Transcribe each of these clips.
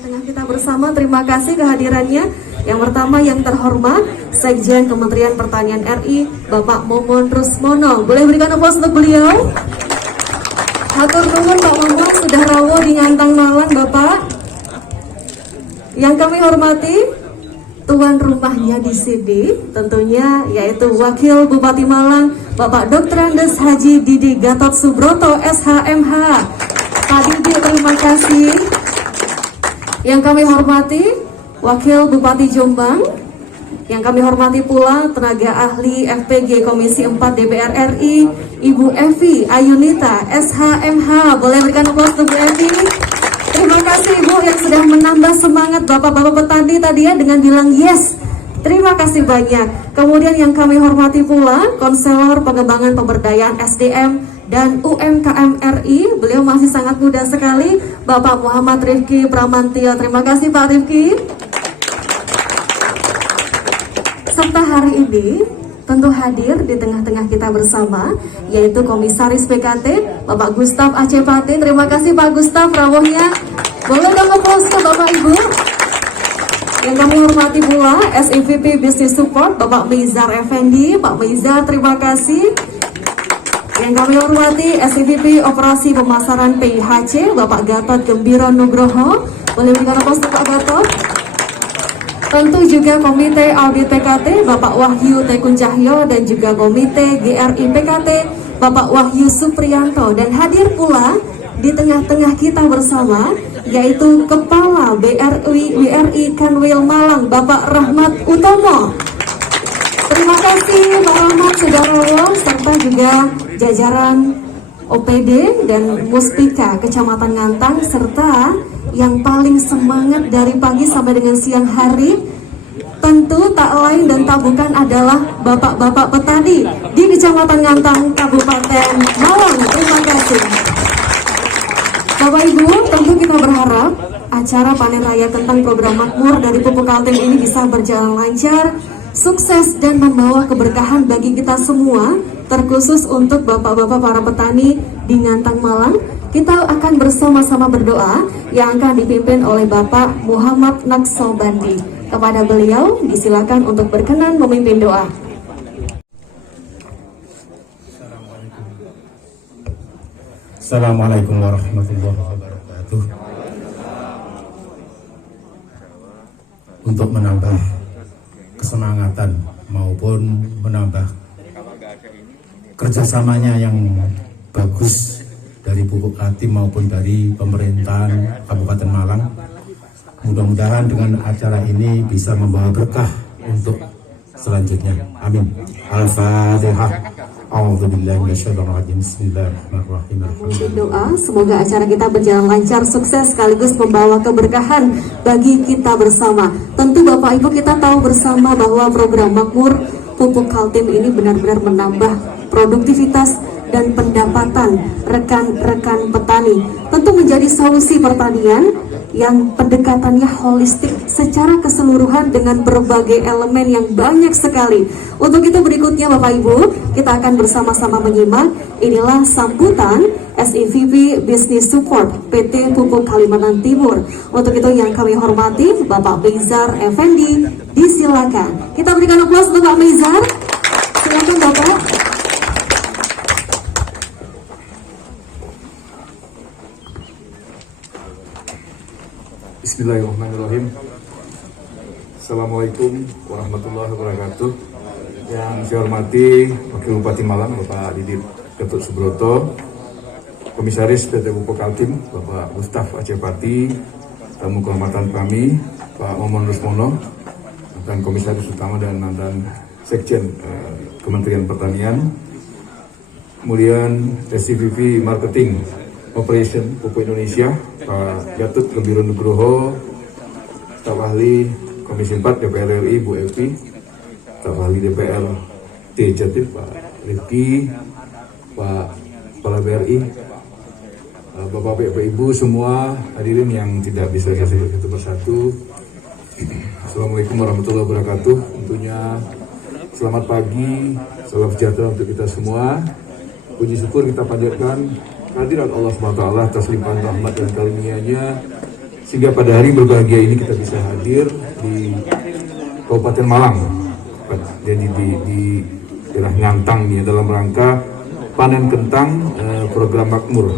Tengah kita bersama, terima kasih kehadirannya. Yang pertama yang terhormat Sekjen Kementerian Pertanian RI Bapak Momon Rusmono. Boleh berikan aplaus untuk beliau. Hatur nuhun Pak Momon, sudah rawuh di Ngantang Malang Bapak. Yang kami hormati tuan rumahnya di sini tentunya yaitu Wakil Bupati Malang Bapak Dr. Andes Haji Didi Gatot Subroto SHMH. Pak Didi, terima kasih. Yang kami hormati Wakil Bupati Jombang, yang kami hormati pula tenaga ahli FPG Komisi 4 DPR RI Ibu Evi Ayunita SHMH. Boleh berikan aplaus untuk Bu Evi. Terima kasih Ibu yang sudah menambah semangat Bapak-bapak petani tadi ya dengan bilang yes. Terima kasih banyak. Kemudian yang kami hormati pula Konselor Pengembangan Pemberdayaan SDM dan UMKM RI, beliau masih sangat muda sekali, Bapak Muhammad Rifki Pramantio. Terima kasih Pak Rifki. Serta hari ini tentu hadir di tengah-tengah kita bersama, yaitu Komisaris PKT Bapak Gustaf Acepati. Terima kasih Pak Gustaf rawuhnya. Boleh dong aplaus ke Bapak Ibu. Yang kami hormati pula SEVP Business Support Bapak Mizar Effendi. Pak Mizar, terima kasih. Yang kami hormati SEVP Operasi Pemasaran PIHC Bapak Gatot Gembira Nugroho. Boleh berikan aplaus untuk Pak Gatot. Tentu juga Komite Audit PKT Bapak Wahyu Tekun Cahyo dan juga Komite GRI PKT Bapak Wahyu Supriyanto. Dan hadir pula di tengah-tengah kita bersama yaitu Kepala BRI Kanwil Malang Bapak Rahmat Utomo. Terima kasih Pak Rahmat sudah rawuh, serta juga jajaran OPD dan Muspika Kecamatan Ngantang, serta yang paling semangat dari pagi sampai dengan siang hari tentu tak lain dan tak bukan adalah bapak-bapak petani di Kecamatan Ngantang, Kabupaten Malang. Terima kasih Bapak Ibu. Tentu kita berharap acara panen raya kentang program makmur dari Pupuk Kaltim ini bisa berjalan lancar, sukses, dan membawa keberkahan bagi kita semua, terkhusus untuk bapak-bapak para petani di Ngantang Malang. Kita akan bersama-sama berdoa yang akan dipimpin oleh Bapak Muhammad Naksobandi. Kepada beliau disilakan untuk berkenan memimpin doa. Assalamualaikum warahmatullahi wabarakatuh. Untuk menambah kesemangatan maupun menambah kerjasamanya yang bagus dari Pupuk Kaltim maupun dari pemerintahan Kabupaten Malang, mudah-mudahan dengan acara ini bisa membawa berkah untuk selanjutnya. Amin. Al-Fatihah. Bismillahirrahmanirrahim. Doa semoga acara kita berjalan lancar, sukses, sekaligus membawa keberkahan bagi kita bersama. Tentu Bapak Ibu kita tahu bersama bahwa program makmur Pupuk Kaltim ini benar-benar menambah produktivitas dan pendapatan rekan-rekan petani. Tentu menjadi solusi pertanian yang pendekatannya holistik secara keseluruhan dengan berbagai elemen yang banyak sekali. Untuk itu berikutnya Bapak Ibu, kita akan bersama-sama menyimak. Inilah sambutan SEVP Business Support PT Pupuk Kalimantan Timur. Untuk itu yang kami hormati Bapak Mizar Effendi, disilakan. Kita berikan aplaus untuk Pak Mizar. Silakan Bapak. Bismillahirrahmanirrahim. Assalamualaikum warahmatullahi wabarakatuh. Yang saya hormati Wakil Bupati Malang Bapak Didi Gatot Subroto, Komisaris PT Pupuk Kaltim Bapak Gustaf Acepati, tamu kehormatan kami Pak Momon Rusmono, mantan Komisaris Utama dan mantan Sekjen Kementerian Pertanian, kemudian SCVP Marketing Operation Pupuk Indonesia Pak Gatot Gembira Nugroho, staf ahli Komisi 4 DPR RI Bu Evi, staf ahli DPR D Jatim Pak Rifki, Pak Kepala BRI, Bapak Ibu semua hadirin yang tidak bisa saya sebut satu persatu. Assalamualaikum warahmatullahi wabarakatuh. Tentunya selamat pagi, salam sejahtera untuk kita semua. Puji syukur kita panjatkan kehadiran Allah SWT atas limpahan rahmat dan karunia-Nya, sehingga pada hari berbahagia ini kita bisa hadir di Kabupaten Malang, jadi di daerah Ngantang ini dalam rangka panen kentang program makmur.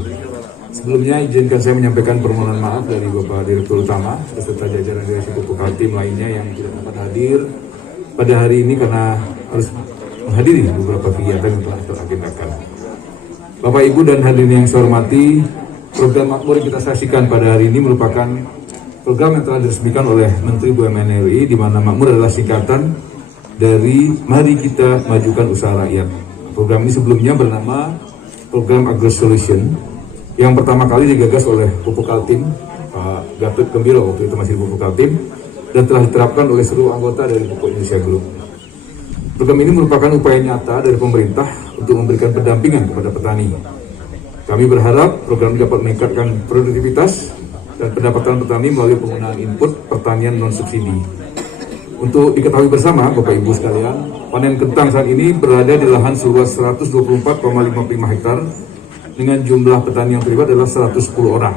Sebelumnya izinkan saya menyampaikan permohonan maaf dari Bapak Direktur Utama beserta jajaran Direksi Pupuk Kaltim lainnya yang tidak dapat hadir pada hari ini karena harus menghadiri beberapa kegiatan yang telah teragendakan. Bapak Ibu dan hadirin yang saya hormati, program makmur yang kita saksikan pada hari ini merupakan program yang telah diresmikan oleh Menteri BUMN RI, di mana makmur adalah singkatan dari Mari Kita Majukan Usaha Rakyat. Program ini sebelumnya bernama Program Agro Solution, yang pertama kali digagas oleh Pupuk Kaltim, Pak Gatot Gembiro, waktu itu masih Pupuk Kaltim, dan telah diterapkan oleh seluruh anggota dari Pupuk Indonesia Group. Program ini merupakan upaya nyata dari pemerintah untuk memberikan pendampingan kepada petani. Kami berharap program ini dapat meningkatkan produktivitas dan pendapatan petani melalui penggunaan input pertanian non-subsidi. Untuk diketahui bersama, Bapak Ibu sekalian, panen kentang saat ini berada di lahan seluas 124,55 hektar dengan jumlah petani yang terlibat adalah 110 orang.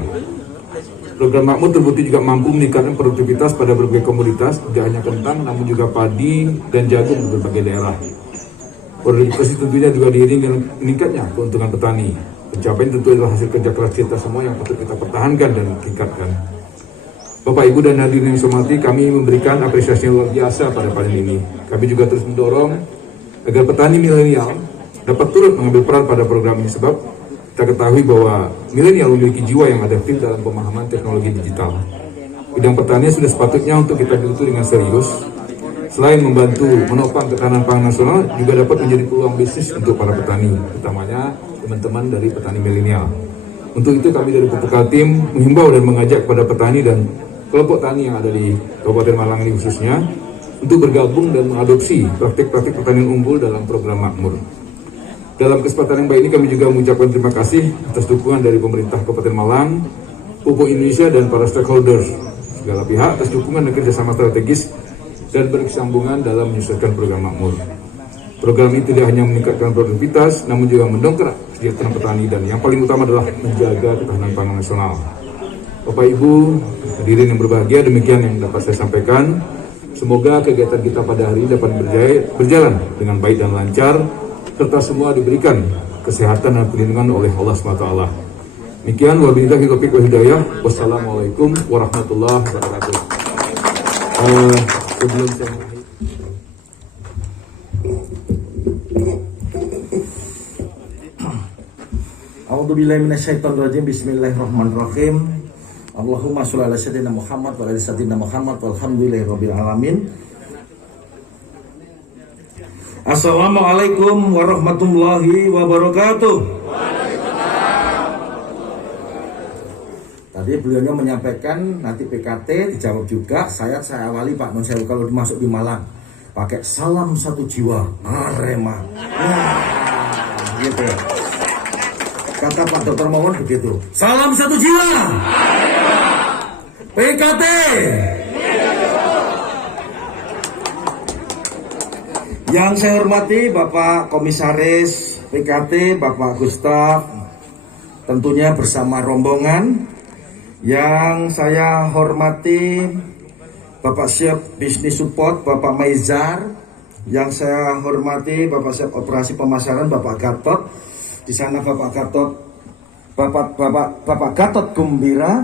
Program makmur terbukti juga mampu meningkatkan produktivitas pada berbagai komoditas, tidak hanya kentang, namun juga padi dan jagung di berbagai daerah. Produktivitas tentunya juga diiringi dengan meningkatnya keuntungan petani. Pencapaian tentu adalah hasil kerja keras kita semua yang patut kita pertahankan dan tingkatkan. Bapak, Ibu, dan hadirin yang saya hormati, kami memberikan apresiasi yang luar biasa pada panen ini. Kami juga terus mendorong agar petani milenial dapat turut mengambil peran pada program ini, sebab kita ketahui bahwa milenial memiliki jiwa yang adaptif dalam pemahaman teknologi digital. Bidang pertanian sudah sepatutnya untuk kita geluti dengan serius. Selain membantu menopang ketahanan pangan nasional, juga dapat menjadi peluang bisnis untuk para petani, utamanya teman-teman dari petani milenial. Untuk itu kami dari Pupuk Kaltim menghimbau dan mengajak kepada petani dan kelompok tani yang ada di Kabupaten Malang ini khususnya untuk bergabung dan mengadopsi praktik-praktik pertanian unggul dalam program makmur. Dalam kesempatan yang baik ini kami juga mengucapkan terima kasih atas dukungan dari pemerintah Kabupaten Malang, Pupuk Indonesia, dan para stakeholders segala pihak atas dukungan dan kerjasama strategis dan berkesinambungan dalam menyukseskan program makmur. Program ini tidak hanya meningkatkan produktivitas, namun juga mendongkrak kesejahteraan petani, dan yang paling utama adalah menjaga ketahanan pangan nasional. Bapak, Ibu, hadirin yang berbahagia, demikian yang dapat saya sampaikan. Semoga kegiatan kita pada hari ini dapat berjalan dengan baik dan lancar, serta semua diberikan kesehatan dan perlindungan oleh Allah SWT. Demikian, wabillahi taufiq wal hidayah. Wassalamualaikum warahmatullahi wabarakatuh. Sebelum saya A'udzubillahi minasyaitonirrajim. Bismillahirrahmanirrahim. Allahumma sholli ala sayyidina Muhammad wa ala sayyidina Muhammad walhamdulillahirabbil alamin. Assalamualaikum warahmatullahi wabarakatuh. Tadi beliaunya menyampaikan nanti PKT dijawab juga. Saya awali Pak Non Sewu kalau dimasuk di Malang pakai salam satu jiwa Arema. Gitu. Kata Pak Dr. Mawon begitu. Salam satu jiwa PKT. Yang saya hormati Bapak Komisaris PKT, Bapak Gustaf, tentunya bersama rombongan. Yang saya hormati Bapak Chef Bisnis Support, Bapak Maizar. Yang saya hormati Bapak Chef Operasi Pemasaran, Bapak Gatot. Di sana Bapak Gatot, Bapak Gatot Gembira.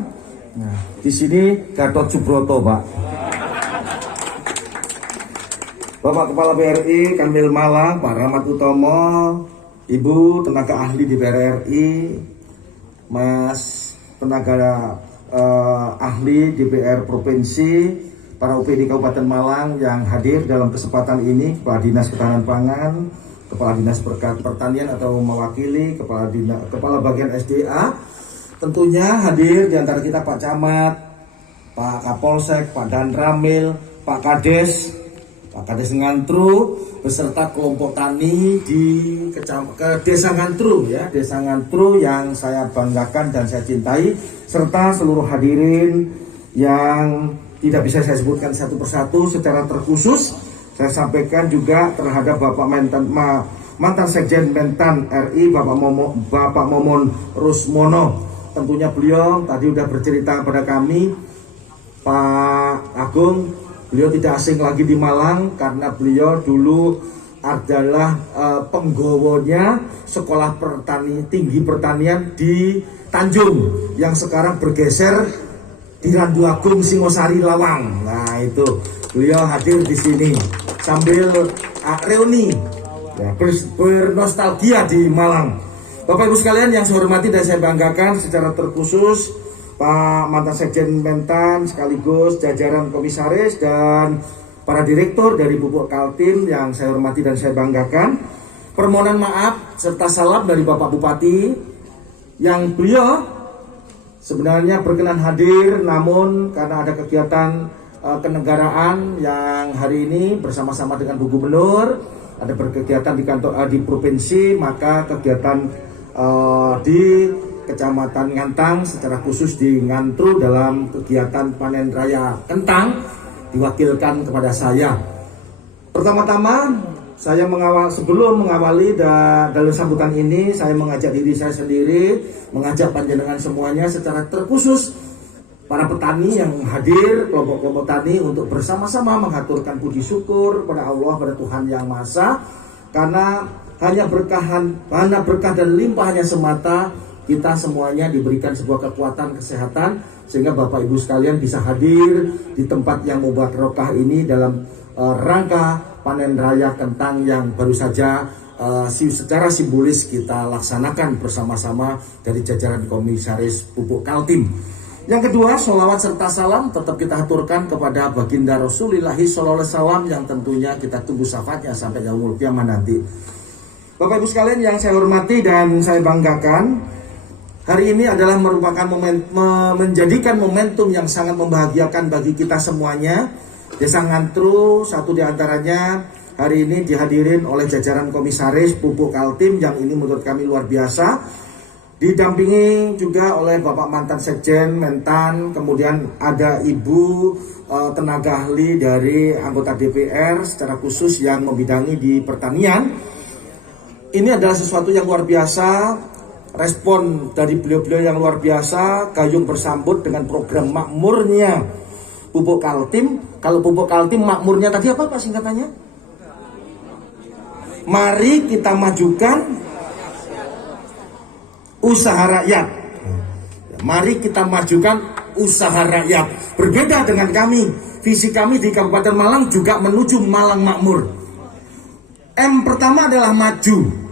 Nah, di sini Gatot Subroto, Pak. Bapak Kepala BRI Kanwil Malang, Pak Rahmat Utomo, Ibu tenaga ahli di BRI, Mas tenaga ahli DPR Provinsi, para UPD Kabupaten Malang yang hadir dalam kesempatan ini, Kepala Dinas Ketahanan Pangan, Kepala Dinas Pertanian atau mewakili Kepala Bagian SDA, tentunya hadir di antara kita Pak Camat, Pak Kapolsek, Pak Danramil, Pak Kades Ngantru beserta kelompok tani di Desa Ngantru ya, Desa Ngantru yang saya banggakan dan saya cintai, serta seluruh hadirin yang tidak bisa saya sebutkan satu persatu secara terkhusus. Saya sampaikan juga terhadap Bapak mantan Sekjen Mentan RI Bapak Momon Rusmono. Tentunya beliau tadi sudah bercerita kepada kami, Pak Agung, beliau tidak asing lagi di Malang karena beliau dulu adalah penggawonya sekolah tinggi pertanian di Tanjung yang sekarang bergeser di Randu Agung Singosari Lawang. Nah itu beliau hadir di sini sambil reuni ya, bernostalgia di Malang. Bapak Ibu sekalian yang saya hormati dan saya banggakan secara terkhusus Pak mantan Sekjen Mentan sekaligus jajaran komisaris dan para direktur dari Pupuk Kaltim yang saya hormati dan saya banggakan. Permohonan maaf serta salam dari Bapak Bupati yang beliau sebenarnya berkenan hadir, namun karena ada kegiatan kenegaraan yang hari ini bersama-sama dengan Bu Gubernur, ada berkegiatan di kantor di provinsi, maka kegiatan di Kecamatan Ngantang secara khusus di Ngantru dalam kegiatan panen raya kentang diwakilkan kepada saya. Pertama-tama saya sebelum mengawali dalam sambutan ini, saya mengajak diri saya sendiri, mengajak panjenengan semuanya secara terkhusus para petani yang hadir, kelompok-kelompok tani untuk bersama-sama mengaturkan puji syukur pada Allah, pada Tuhan Yang Maha Esa, karena hanya berkah dan limpahnya semata kita semuanya diberikan sebuah kekuatan kesehatan sehingga Bapak Ibu sekalian bisa hadir di tempat yang mubarakah ini dalam rangka panen raya kentang yang baru saja secara simbolis kita laksanakan bersama-sama dari jajaran komisaris Pupuk Kaltim. Yang kedua, sholawat serta salam tetap kita aturkan kepada baginda Rasulullah SAW yang tentunya kita tunggu syafaatnya sampai yaumul qiyamah nanti. Bapak Ibu sekalian yang saya hormati dan saya banggakan, hari ini adalah merupakan menjadikan momentum yang sangat membahagiakan bagi kita semuanya. Desa Ngantru, satu di antaranya, hari ini dihadirin oleh jajaran komisaris Pupuk Kaltim yang ini menurut kami luar biasa. Didampingi juga oleh Bapak mantan Sekjen Mentan, kemudian ada Ibu tenaga ahli dari anggota DPR secara khusus yang membidangi di pertanian. Ini adalah sesuatu yang luar biasa. Respon dari beliau-beliau yang luar biasa, gayung bersambut dengan program makmurnya Pupuk Kaltim. Kalau Pupuk Kaltim makmurnya tadi apa Pak singkatannya? Mari kita majukan usaha rakyat. Mari kita majukan usaha rakyat. Berbeda dengan kami, visi kami di Kabupaten Malang juga menuju Malang Makmur. M pertama adalah maju.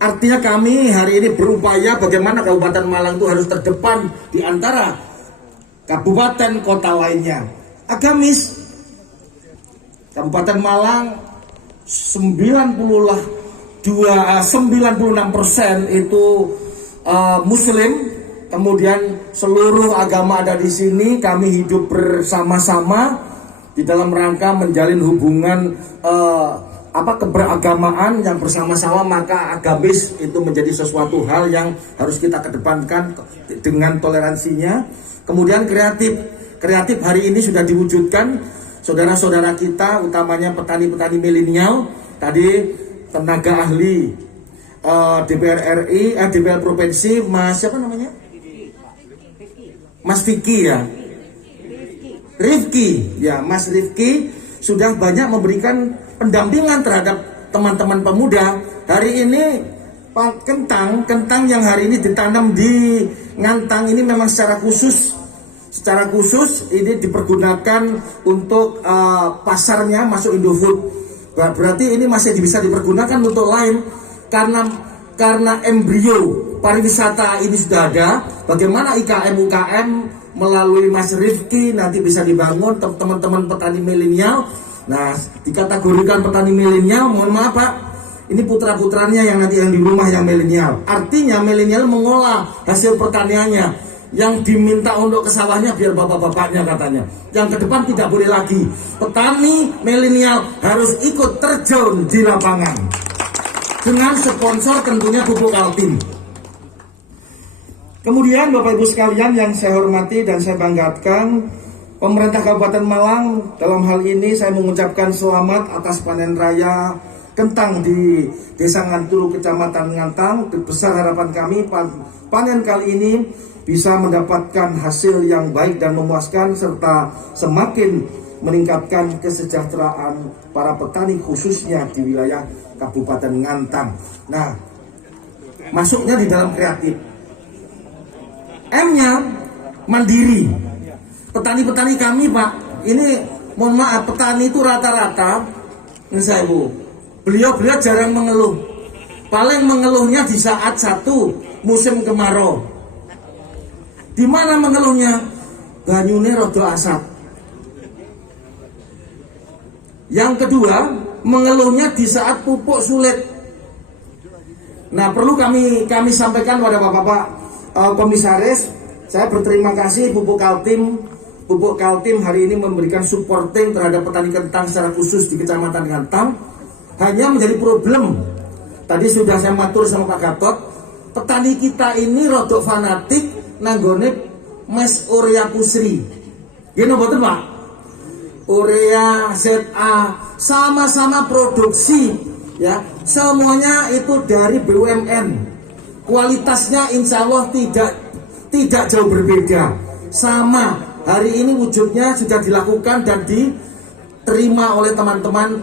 Artinya kami hari ini berupaya bagaimana Kabupaten Malang itu harus terdepan di antara kabupaten kota lainnya. Agamis, Kabupaten Malang 96% itu Muslim, kemudian seluruh agama ada di sini. Kami hidup bersama-sama di dalam rangka menjalin hubungan keberagamaan yang bersama-sama, maka agamis itu menjadi sesuatu hal yang harus kita kedepankan dengan toleransinya. Kemudian kreatif hari ini sudah diwujudkan saudara-saudara kita, utamanya petani-petani milenial. Tadi tenaga ahli DPR RI, DPR Provinsi, Mas siapa namanya? Mas Vicky ya, Rifki ya, Mas Rifki sudah banyak memberikan pendampingan terhadap teman-teman pemuda. Hari ini kentang yang hari ini ditanam di Ngantang ini memang secara khusus ini dipergunakan untuk pasarnya masuk Indofood. Berarti ini masih bisa dipergunakan untuk lain karena embrio pariwisata ini sudah ada. Bagaimana UKM melalui Mas Rifki nanti bisa dibangun teman-teman petani milenial. Nah, dikategorikan petani milenial, mohon maaf Pak, ini putra-putranya yang nanti yang di rumah yang milenial. Artinya milenial mengolah hasil pertaniannya, yang diminta untuk ke sawahnya biar bapak-bapaknya katanya. Yang ke depan tidak boleh lagi. Petani milenial harus ikut terjun di lapangan. Dengan sponsor tentunya Pupuk Kaltim. Kemudian Bapak Ibu sekalian yang saya hormati dan saya banggakan, pemerintah Kabupaten Malang dalam hal ini saya mengucapkan selamat atas panen raya kentang di Desa Nganturu, Kecamatan Ngantang. Besar harapan kami panen kali ini bisa mendapatkan hasil yang baik dan memuaskan, serta semakin meningkatkan kesejahteraan para petani khususnya di wilayah Kabupaten Ngantang. Nah, masuknya di dalam kreatif. M-nya mandiri. Petani-petani kami, Pak, ini mohon maaf, petani itu rata-rata, misalnya Bu, beliau jarang mengeluh. Paling mengeluhnya di saat satu musim kemarau. Di mana mengeluhnya? Banyune rodo asap. Yang kedua, mengeluhnya di saat pupuk sulit. Nah, perlu kami sampaikan pada Bapak-bapak komisaris, saya berterima kasih Pupuk Kaltim hari ini memberikan supporting terhadap petani kentang secara khusus di Kecamatan Ngantang. Hanya menjadi problem, tadi sudah saya matur sama Pak Gatot, petani kita ini rodok fanatik nanggone mes urea pusri. Gini betul Pak? Urea, ZA, sama-sama produksi, ya, semuanya itu dari BUMN. Kualitasnya insya Allah tidak jauh berbeda, sama. Hari ini wujudnya sudah dilakukan dan diterima oleh teman-teman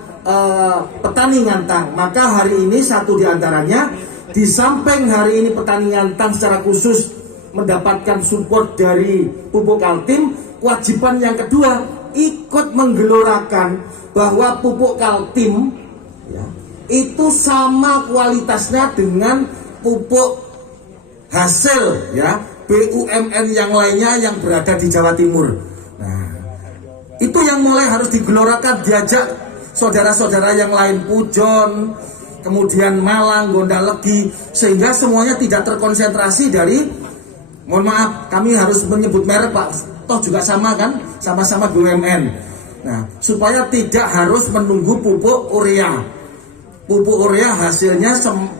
petani Ngantang. Maka hari ini satu diantaranya, di samping hari ini petani Ngantang secara khusus mendapatkan support dari Pupuk Kaltim, kewajiban yang kedua ikut menggelorakan bahwa Pupuk Kaltim, ya, itu sama kualitasnya dengan pupuk hasil, ya, BUMN yang lainnya yang berada di Jawa Timur. Nah, itu yang mulai harus digelorakan, diajak saudara-saudara yang lain, Pujon, kemudian Malang, Gondalegi, sehingga semuanya tidak terkonsentrasi dari, mohon maaf, kami harus menyebut merek Pak, toh juga sama kan, sama-sama BUMN. Nah, supaya tidak harus menunggu pupuk urea. Pupuk urea hasilnya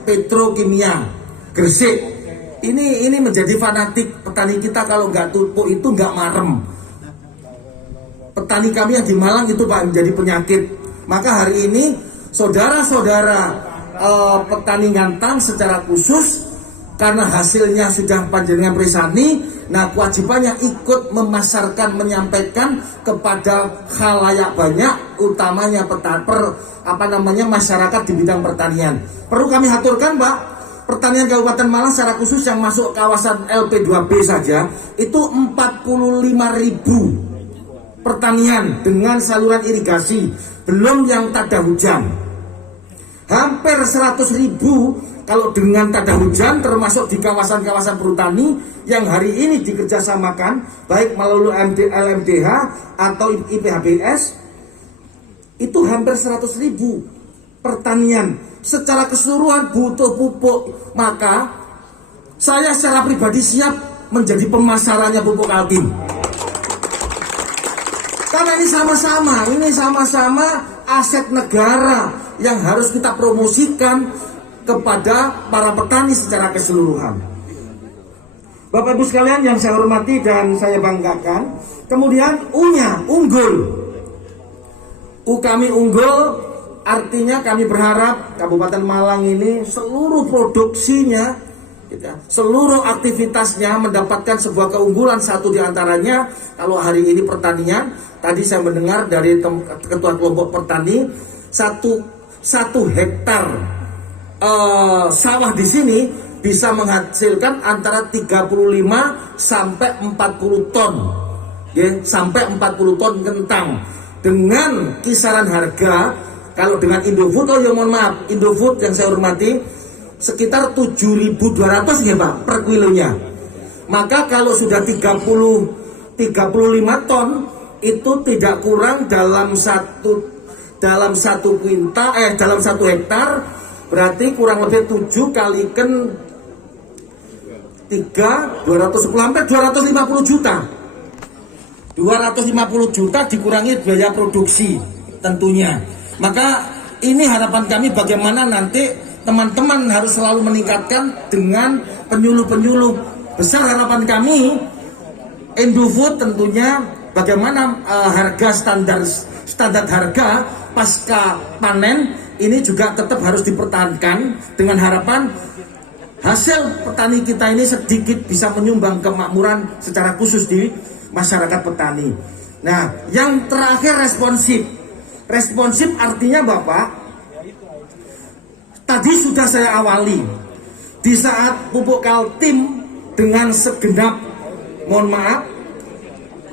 petrokimia, Gresik. Ini menjadi fanatik petani kita, kalau nggak pupuk itu nggak marem. Petani kami yang di Malang itu Pak menjadi penyakit. Maka hari ini saudara-saudara petani Ngantang secara khusus, karena hasilnya sudah panjenengan Prisani, nah kewajibannya ikut memasarkan, menyampaikan kepada khalayak banyak, utamanya masyarakat di bidang pertanian. Perlu kami aturkan Pak, pertanian Kabupaten Malang secara khusus yang masuk kawasan LP2B saja itu 45.000 pertanian dengan saluran irigasi, belum yang tada hujan. Hampir 100.000 kalau dengan tada hujan, termasuk di kawasan-kawasan perhutani yang hari ini dikerjasamakan baik melalui LMDH atau IPHBS, itu hampir 100.000 pertanian. Secara keseluruhan butuh pupuk. Maka saya secara pribadi siap menjadi pemasarannya Pupuk Kaltim. Karena ini sama-sama aset negara yang harus kita promosikan kepada para petani secara keseluruhan. Bapak Ibu sekalian yang saya hormati dan saya banggakan, kemudian U-nya unggul. U kami unggul, artinya kami berharap Kabupaten Malang ini seluruh produksinya, seluruh aktivitasnya mendapatkan sebuah keunggulan. Satu diantaranya, kalau hari ini pertanian, tadi saya mendengar dari ketua kelompok petani, satu hektar sawah di sini bisa menghasilkan antara 35 sampai 40 ton, ya, sampai 40 ton kentang dengan kisaran harga. Kalau dengan Indofood, Indofood yang saya hormati sekitar 7.200 ya Pak per kilonya. Maka kalau sudah 35 ton itu tidak kurang dalam satu hektar, berarti kurang lebih 7 kalikan 3, 210, hampir 250 juta. 250 juta dikurangi biaya produksi tentunya. Maka ini harapan kami bagaimana nanti teman-teman harus selalu meningkatkan dengan penyuluh-penyuluh. Besar harapan kami Indofood tentunya bagaimana harga standar harga pasca panen ini juga tetap harus dipertahankan dengan harapan hasil petani kita ini sedikit bisa menyumbang kemakmuran secara khusus di masyarakat petani. Nah, yang terakhir responsif. Responsif artinya Bapak, tadi sudah saya awali, di saat Pupuk Kaltim dengan segenap, mohon maaf,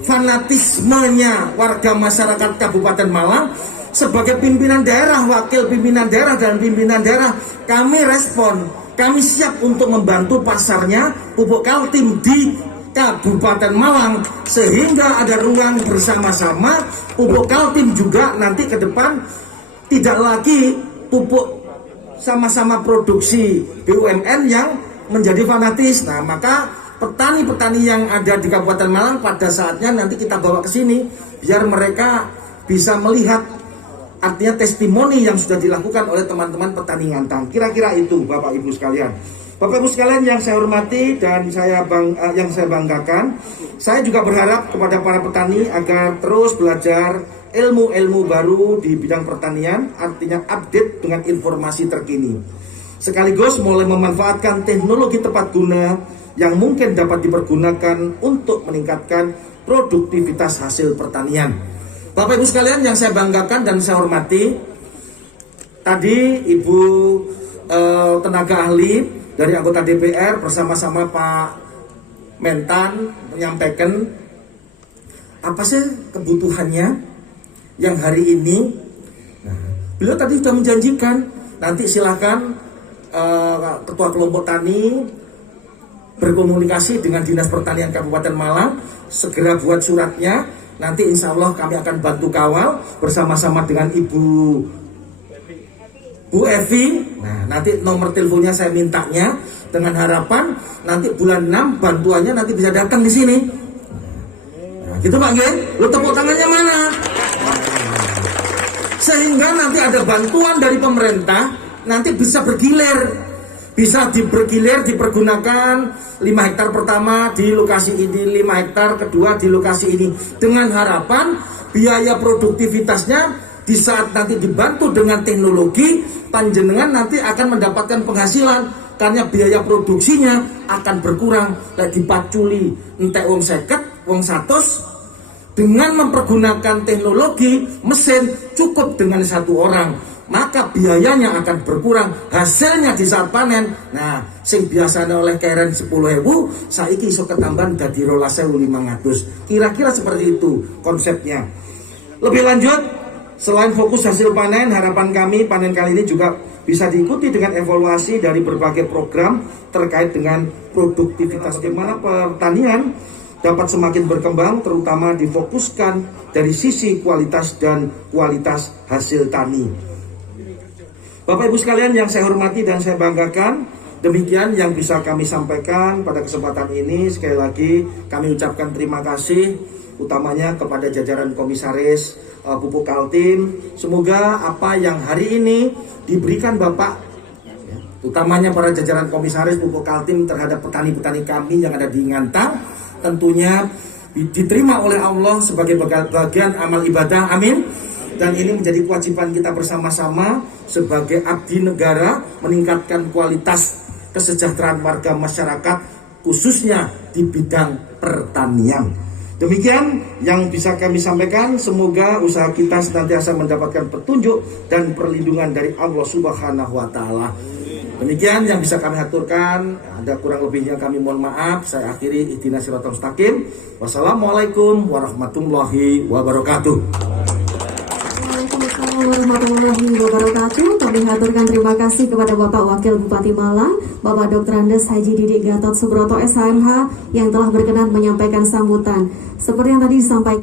fanatismenya warga masyarakat Kabupaten Malang, sebagai pimpinan daerah, wakil pimpinan daerah, dan pimpinan daerah, kami respon, kami siap untuk membantu pasarnya Pupuk Kaltim di Kabupaten Malang, sehingga ada ruang bersama-sama Pupuk Kaltim juga nanti ke depan tidak lagi pupuk sama-sama produksi BUMN yang menjadi fanatis. Nah, maka petani-petani yang ada di Kabupaten Malang pada saatnya nanti kita bawa ke sini biar mereka bisa melihat artinya testimoni yang sudah dilakukan oleh teman-teman petani Ngantang. Kira-kira itu Bapak Ibu sekalian. Bapak Ibu sekalian yang saya hormati dan yang saya banggakan, saya juga berharap kepada para petani agar terus belajar ilmu-ilmu baru di bidang pertanian, artinya update dengan informasi terkini. Sekaligus mulai memanfaatkan teknologi tepat guna yang mungkin dapat dipergunakan untuk meningkatkan produktivitas hasil pertanian. Bapak Ibu sekalian yang saya banggakan dan saya hormati, tadi Ibu tenaga ahli dari anggota DPR bersama-sama Pak Mentan menyampaikan apa sih kebutuhannya yang hari ini. Nah, beliau tadi sudah menjanjikan nanti silakan Ketua Kelompok Tani berkomunikasi dengan Dinas Pertanian Kabupaten Malang, segera buat suratnya. Nanti insya Allah kami akan bantu kawal bersama-sama dengan Bu Evi. Nah, nanti nomor teleponnya saya mintanya dengan harapan nanti bulan 6 bantuannya nanti bisa datang di sini. Nah, gitu Pak Gen, lu tepuk tangannya mana? Sehingga nanti ada bantuan dari pemerintah, nanti bisa bergilir. Bisa bergilir, dipergunakan 5 hektar pertama di lokasi ini, 5 hektar kedua di lokasi ini. Dengan harapan biaya produktivitasnya di saat nanti dibantu dengan teknologi, panjenengan nanti akan mendapatkan penghasilan karena biaya produksinya akan berkurang. Lagi dipaculi entek wong 50, wong 100, dengan mempergunakan teknologi mesin cukup dengan 1 orang, maka biayanya akan berkurang, hasilnya di saat panen. Nah, sing biasanya oleh keren 10.000, saiki iso ketambahan dadi 12.500. Kira-kira seperti itu konsepnya. Lebih lanjut, selain fokus hasil panen, harapan kami panen kali ini juga bisa diikuti dengan evaluasi dari berbagai program terkait dengan produktivitas, di mana pertanian dapat semakin berkembang, terutama difokuskan dari sisi kualitas dan kualitas hasil tani. Bapak Ibu sekalian yang saya hormati dan saya banggakan, demikian yang bisa kami sampaikan pada kesempatan ini. Sekali lagi kami ucapkan terima kasih utamanya kepada jajaran Komisaris Pupuk Kaltim. Semoga apa yang hari ini diberikan Bapak, utamanya para jajaran Komisaris Pupuk Kaltim terhadap petani-petani kami yang ada di Ngantang, tentunya diterima oleh Allah sebagai bagian amal ibadah, amin. Dan ini menjadi kewajiban kita bersama-sama sebagai abdi negara, meningkatkan kualitas kesejahteraan warga masyarakat, khususnya di bidang pertanian. Demikian yang bisa kami sampaikan. Semoga usaha kita senantiasa mendapatkan petunjuk dan perlindungan dari Allah Subhanahu wa Ta'ala. Demikian yang bisa kami aturkan. Ada kurang lebihnya kami mohon maaf. Saya akhiri, ihdinas siratal mustaqim. Wassalamualaikum warahmatullahi wabarakatuh. Warahmatullahi wabarakatuh. Kami haturkan terima kasih kepada Bapak Wakil Bupati Malang, Bapak Dr. Andes Haji Didik Gatot Subroto SHMH yang telah berkenan menyampaikan sambutan. Seperti yang tadi disampaikan